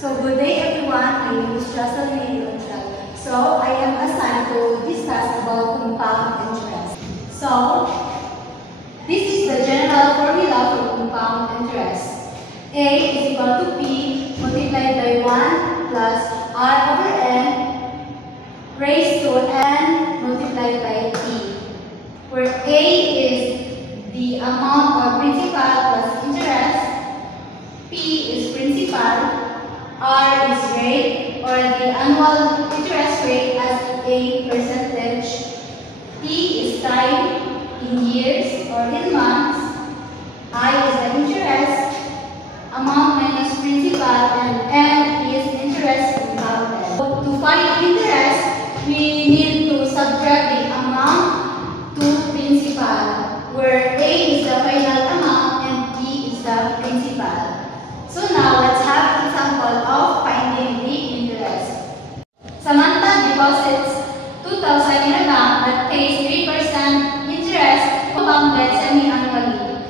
So good day everyone, my name is Jocelyn Ilonchal. So I am assigned to discuss about compound interest. So this is the general formula for compound interest. A is equal to P multiplied by 1 plus R over N raised to N multiplied by T, where A is the amount of principal plus interest, P is principal, R is rate or the annual interest rate as a percentage, T is time in years or in months, I is the interest amount minus principal, and N is interest compounded. So to find interest, we need to subtract the amount to principal, where A is the final amount and T is the principal. So now let's have an example of finding the interest. Samantha deposits 2,000 in a bank that pays 3% interest compounded semi-annually.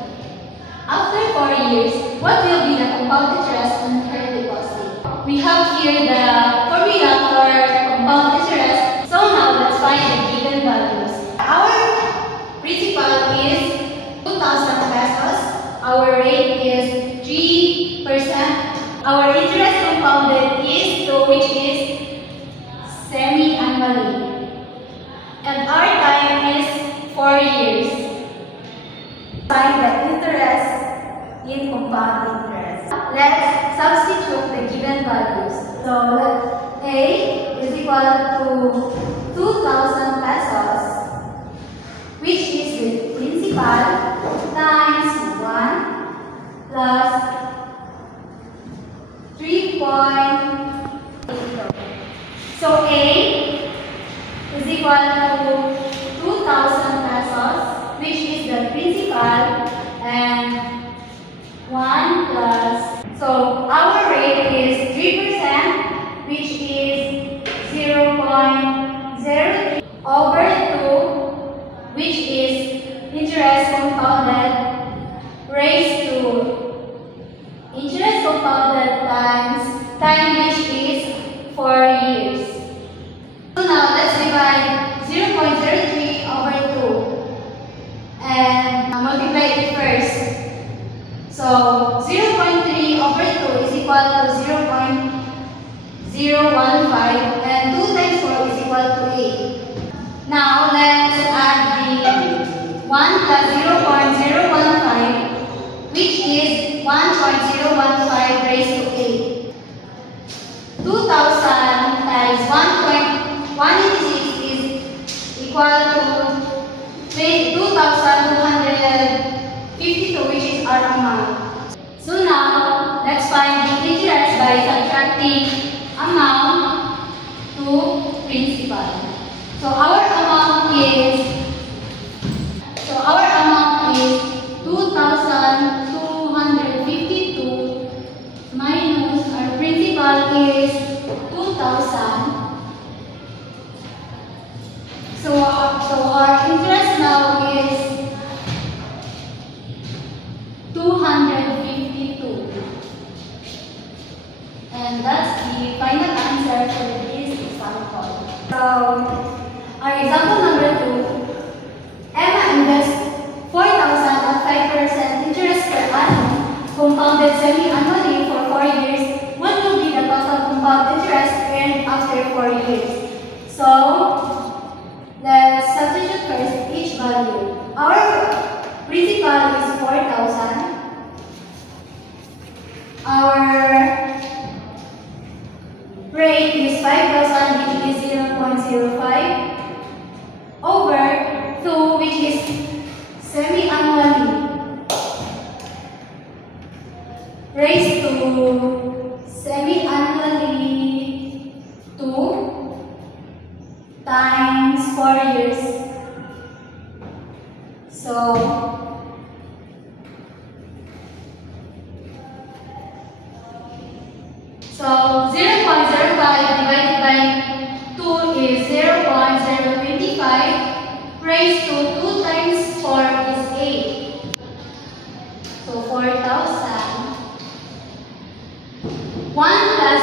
After 4 years, what will be the compound interest on her deposit? We have here the formula for compound interest. So now let's find the given values. Our principal is 2,000 pesos. Our rate is 3%. Our interest compounded is 2, which is semi-annually. And our time is 4 years. Find the interest in compound interest. Let's substitute the given values. So A is equal to 2,000 pesos, which is the principal, times 1 plus 3.80. So A is equal to 2,000 pesos, which is the principal, and 1 plus. So our rate is 3%, which is 0.03 over 2, which is interest compounded raised to interest compounded times time, which is 4 years. So now let's divide 0.03 over 2 and multiply it first. So 0.3 over 2 is equal to 0.015 and 2 times 4 is equal to 8. Now let's add the 1 plus 0.015, which is 1.015 raised to 8. 2,000 times 1.186 is equal to 2,252, which is our amount. So now, let's find the interest by subtracting amount to principal. So our amount is 2,252 minus our principal is 2,000. So our interest now is 252. And that's the final answer for this example. So our example number 2. Emma invests 4,000 at 5% interest per annum, compounded semi-annually for 4 years. What will be the total compound interest earned after 4 years? So, let's substitute first each value. Our principal is 4,000. Our rate is 5,000, which is 0.05 over 2, which is semi-annually raised to semi-annually 2 times 4 years. So 0.05 divided by 2 is 0.025 raised to 2 times 4 is 8. So 4,000. 1 plus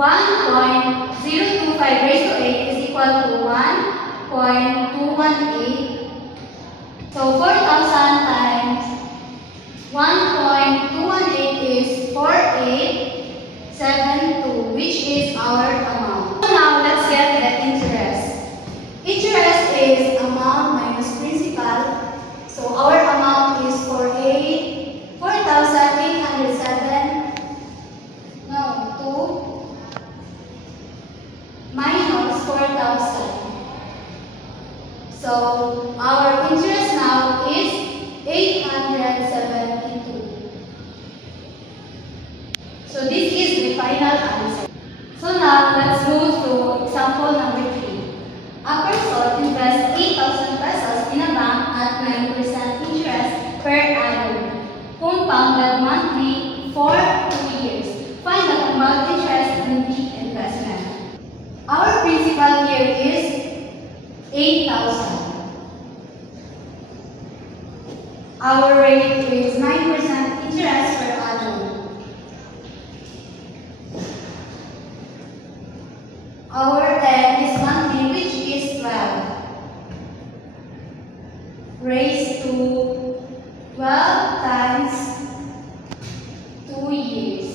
1.025 raised to 8 is equal to 1.218. So 4,000 times 1.218 is 4872, which is our amount. So now let's get the interest. Interest is amount minus principal. So our amount is 4,807. No, 2 minus 4,000. So our interest now is 872. So this is the final answer. So now let's move to example number 3. A person invests 8,000 pesos in a bank at 9% interest per annum, compounded monthly for 2 years. Find the compound interest on the investment. Our principal here is 8,000. Our rate is 9% interest per annum. Our debt is monthly, which is 12. Raised to 12 times 2 years.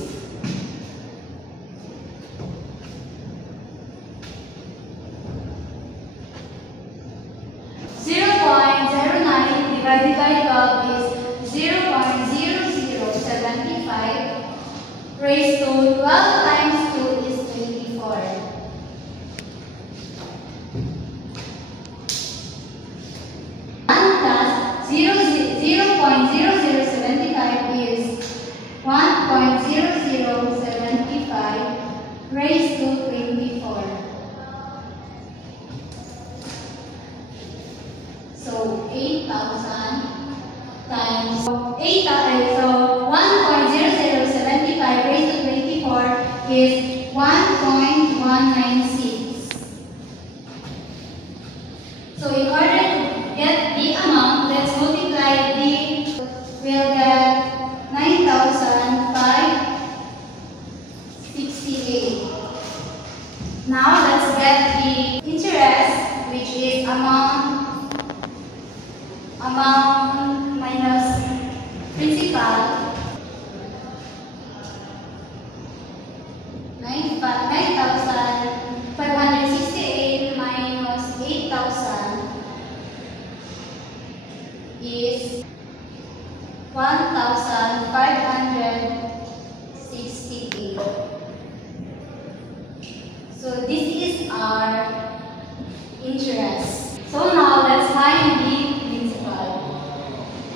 Divided by 12 is 0.0075 raised to 12 times 2 is 24. And plus 0.0075 is 1.0075 raised to 24. So 8,000 times 8,000. So 1.0075 raised to 24 is 1.196. So in order to get the amount, let's multiply the. We'll get 9,568. Now let's get the interest, which is amount minus principal. 9,568 minus 8,000 is 1,568. So this is our interest. So now let's find the principal.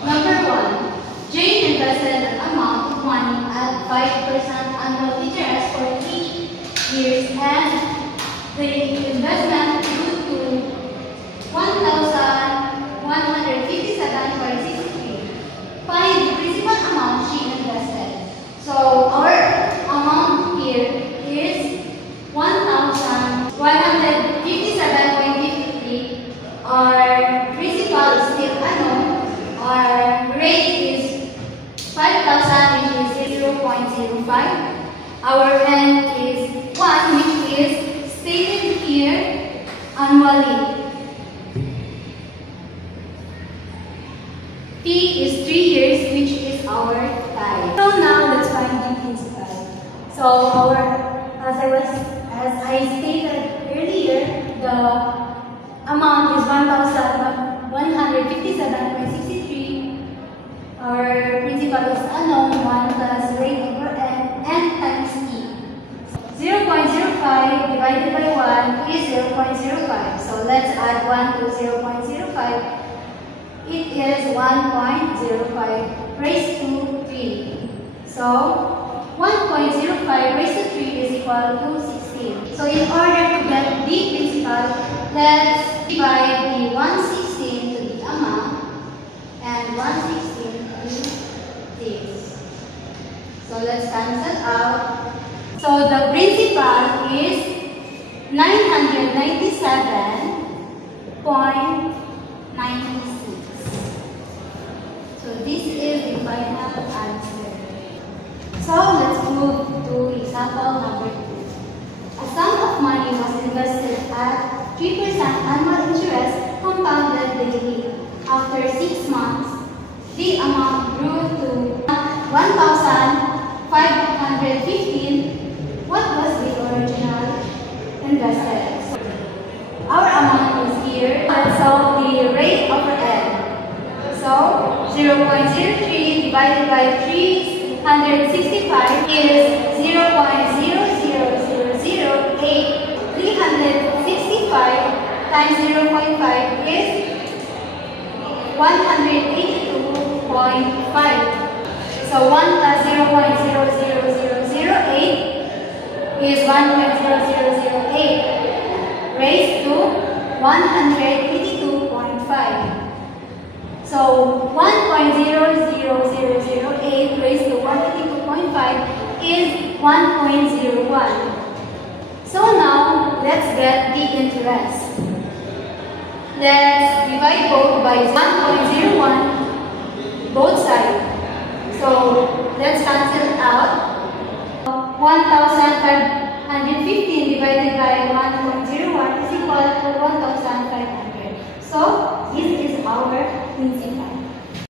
Number 1, Jane invested an amount of money at 5% annual interest for 3 years, and the investment grew to 1,157.63. Find the principal amount she invested. So our amount here is 1,157.53. Our principal is still unknown. Our rate is 5,000, which is 0.05. Our end is 1, which is stated here annually. T is 3 years, which is our time. So now let's find the principal. So as I stated earlier, the amount is 1,157.63. Our principal is unknown, 1 plus rate over n times t. 0.05 divided by 1 is 0.05. So let's add 1 to 0.05. It is 1.05 raised to 3. So 1.05 raised to 3 is equal to 16. So in order to get the principal, let's divide the 116 to the amount and 116 to this. So let's cancel out. So the principal is 997.96. So this is the final answer. So let's move to example number 2. money was invested at 3% annual interest compounded daily. After 6 months, the amount grew to 1,515. What was the original invested? Our amount is here. Let's solve the rate of n. So 0.03 divided by 365 is 0.00008. 365 times 0.5 is 182.5. So 1 plus 0.00008 is 1.0008 raised to 182.5. So 1.00008 raised to 182.5 is 1.01. So now let's get the interest. Let's divide both by 1.01 both sides. So let's cancel out. 1,515 divided by 1.01 is equal to 1,500. So